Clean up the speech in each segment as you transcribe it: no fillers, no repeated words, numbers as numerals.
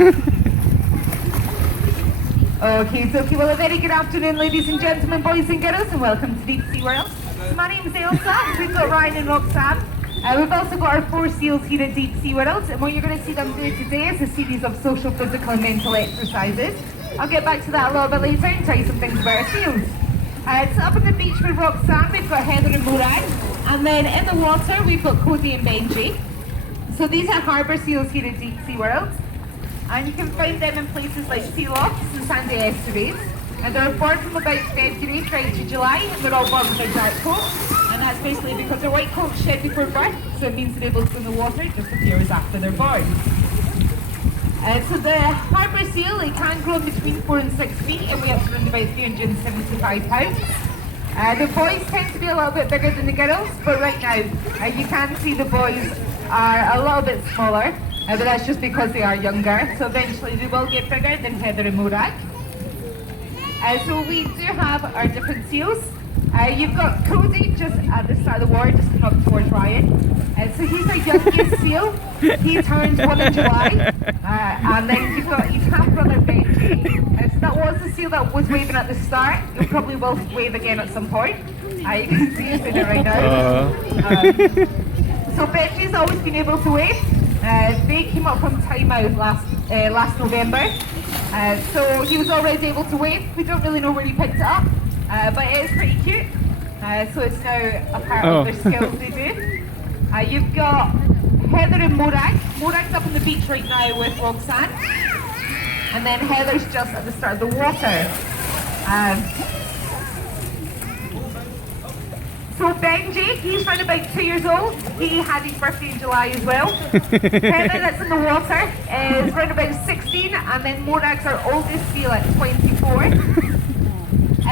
Well, a very good afternoon, ladies and gentlemen, boys and girls, and welcome to Deep Sea World. So my name's Elsa, we've got Ryan and Roxanne. We've also got our 4 seals here at Deep Sea World, and what you're going to see them do today is a series of social, physical and mental exercises. I'll get back to that a little bit later and tell you some things about our seals. So up on the beach with Roxanne, we've got Heather and Morag, and then in the water we've got Cody and Benji. So these are harbour seals here at Deep Sea World, and you can find them in places like sea lofts and sandy estuaries. And they're born from about February right to July, and they're all born with a dark coat. And that's basically because their white coats shed before birth, so it means they're able to go in the water just a few hours after they're born. So the harbour seal, it can grow between 4 and 6 feet and weigh up to around about 375 pounds. The boys tend to be a little bit bigger than the girls, but right now you can see the boys are a little bit smaller, but that's just because they are younger. So eventually they will get bigger than Heather and Morag. So we do have our different seals. You've got Cody just at the start of the water, just coming up towards Ryan. So he's our youngest seal. He turns 1 in July. And then you've got his half-brother Benji. So that was the seal that was waving at the start. He probably will wave again at some point. You can see he's doing it right now. So Benji's always been able to wave. They came up from timeout last November. So he was already able to wave. We don't really know where he picked it up, but it is pretty cute. So it's now a part of their skills they do. You've got Heather and Morag. Morag's up on the beach right now with Roxanne. And then Heather's just at the start of the water. So Benji, he's around about 2 years old. He had his birthday in July as well. Heather, that's in the water, is around about 16, and then Morag's our oldest seal at 24.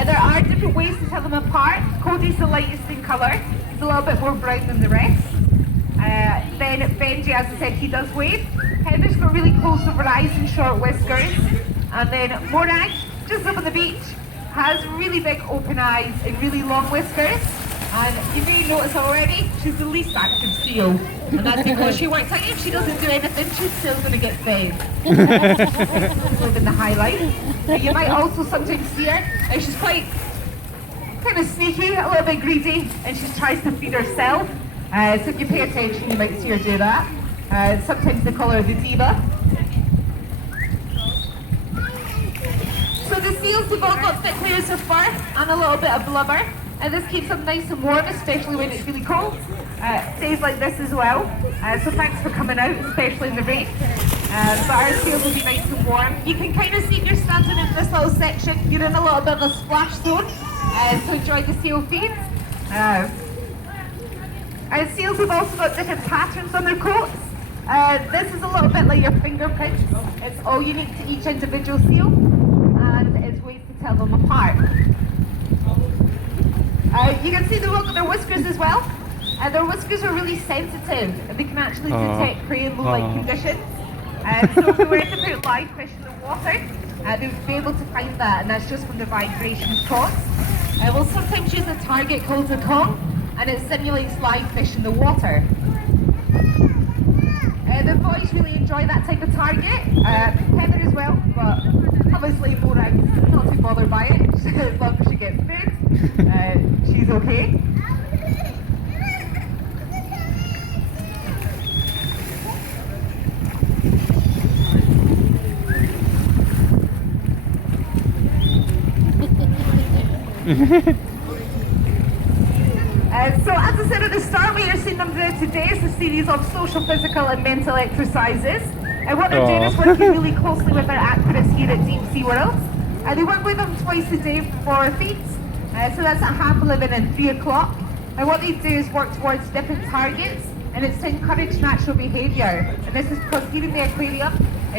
There are different ways to tell them apart. Cody's the lightest in colour. He's a little bit more brown than the rest. Then Benji, as I said, he does wave. Heather's got really close over eyes and short whiskers. And then Morag, just up on the beach, has really big open eyes and really long whiskers. And you may notice already, she's the least active seal. And that's because she works out if she doesn't do anything, she's still going to get fed. So in the highlight. You might also sometimes see her, she's quite kind of sneaky, a little bit greedy, and she tries to feed herself. So if you pay attention, you might see her do that. Sometimes they call her the diva. So the seals have all got thick layers of fur and a little bit of blubber. And this keeps them nice and warm, especially when it's really cold. Days like this as well. So thanks for coming out, especially in the rain. But our seals will be nice and warm. You can kind of see if you're standing in this little section, you're in a little bit of a splash zone. So enjoy the seal feeds. Seals have also got different patterns on their coats. This is a little bit like your fingerprints. It's all unique to each individual seal, and it's ways to tell them apart. You can see they've got their whiskers as well. Their whiskers are really sensitive, and they can actually detect prey in low-light conditions. So if they were to put live fish in the water, they would be able to find that, and that's just from the vibrations caused. We'll sometimes use a target called a Kong, and it simulates live fish in the water. The boys really enjoy that type of target, Heather as well, but obviously Morag's not too bothered by it. As long as she gets food, she's okay. So as I said at the start, what you're seeing them do today is a series of social, physical and mental exercises. And what they're doing is working really closely with our activists here at Deep Sea World. They work with them twice a day for feeds. So that's at 11:30 and 3 o'clock. And what they do is work towards different targets, and it's to encourage natural behaviour. And this is because here in the aquarium,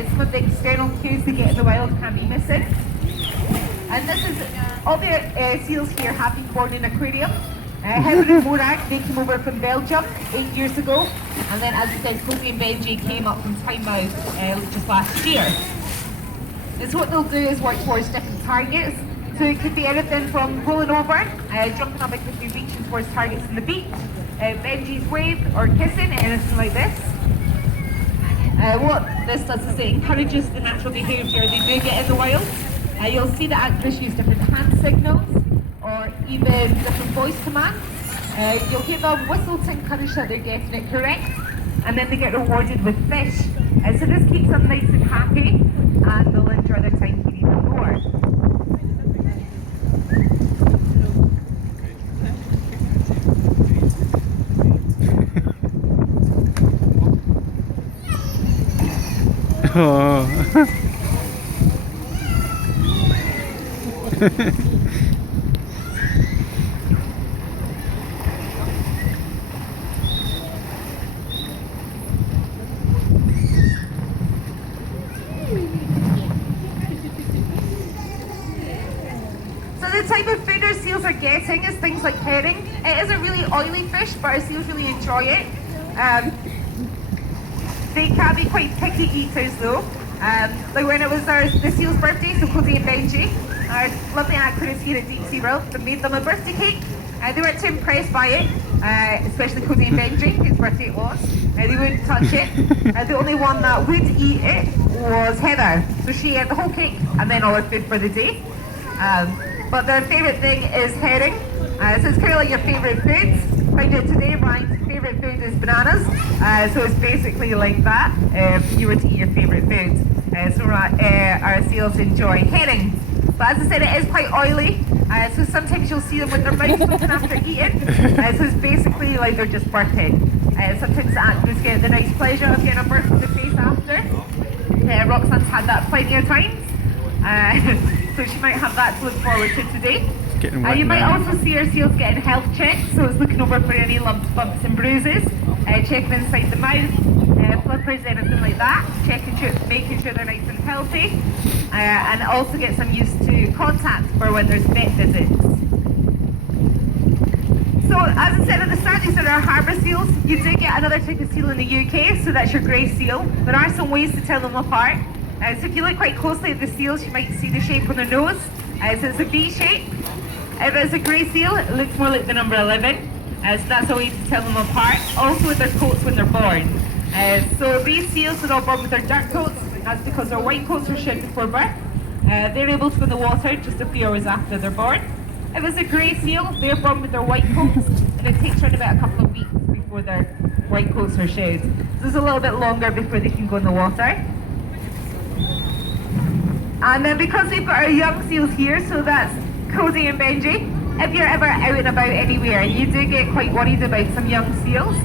some of the external cues they get in the wild can be missing. And this is, all the seals here have been born in aquariums. Heather and Morag, they came over from Belgium 8 years ago, and then as I said, Cody and Benji came up from Plymouth just last year. And so what they'll do is work towards different targets. So it could be anything from rolling over, jumping up, it could be reaching towards targets on the beach, Benji's wave or kissing, anything like this. What this does is it encourages the natural behaviour they do get in the wild. You'll see that actors use different hand signals or even different voice commands. You'll hear them whistle to encourage that they're getting it correct, and then they get rewarded with fish. So this keeps them nice and happy, and they'll enjoy their time here even more. Oh. So the type of food our seals are getting is things like herring. It is a really oily fish, but our seals really enjoy it. They can be quite picky eaters though. Like when it was the seal's birthday, so Cody and Benji, our lovely actors here at Deep Sea World, that made them a birthday cake. They weren't too impressed by it, especially Cody and Benji, whose birthday it was. They wouldn't touch it. The only one that would eat it was Heather. So she ate the whole cake and then all her food for the day. But their favourite thing is herring. So it's kind of like your favourite foods. Find out today, Ryan's favourite food is bananas. So it's basically like that if you were to eat your favourite food. So our seals enjoy herring. But as I said, it is quite oily. So sometimes you'll see them with their mouths open after eating. So it's basically like they're just burping. Sometimes the actors get the nice pleasure of getting a burp in the face after. Roxanne's had that plenty of times. So she might have that to look forward to today. You might also see our seals getting health checks, so it's looking over for any lumps, bumps and bruises, checking inside the mouth, flippers, anything like that, making sure they're nice and healthy, and also get some used to contact for when there's vet visits. So as I said at the start, these are our harbour seals. You do get another type of seal in the UK, so that's your grey seal. There are some ways to tell them apart. So if you look quite closely at the seals, you might see the shape on their nose. So it's a V shape. If it's a grey seal, it looks more like the number 11. So that's a way to tell them apart. Also with their coats when they're born. So these seals are all born with their dark coats. That's because their white coats were shed before birth. They're able to go in the water just a few hours after they're born. If it's a grey seal, they're born with their white coats, and it takes around about a couple of weeks before their white coats are shed. So it's a little bit longer before they can go in the water. And then because we've got our young seals here, so that's Cody and Benji, if you're ever out and about anywhere and you do get quite worried about some young seals,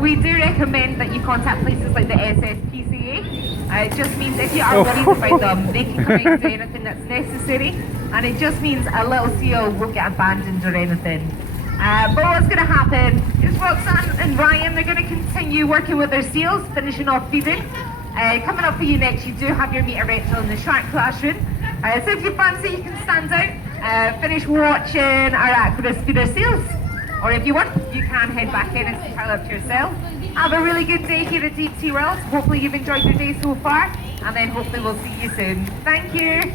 we do recommend that you contact places like the SSPCA. It just means if you are worried about them, they can come out and do anything that's necessary, and it just means a little seal won't get abandoned or anything. But what's going to happen is Roxanne and Ryan, they're going to continue working with their seals, finishing off feeding. Coming up for you next, you do have your meter rental in the shark classroom. So if you fancy, you can stand out, finish watching our actors feed their seals. Or if you want, you can head back in and see up to yourself. Have a really good day here at Deep Sea World. Hopefully you've enjoyed your day so far, and then hopefully we'll see you soon. Thank you.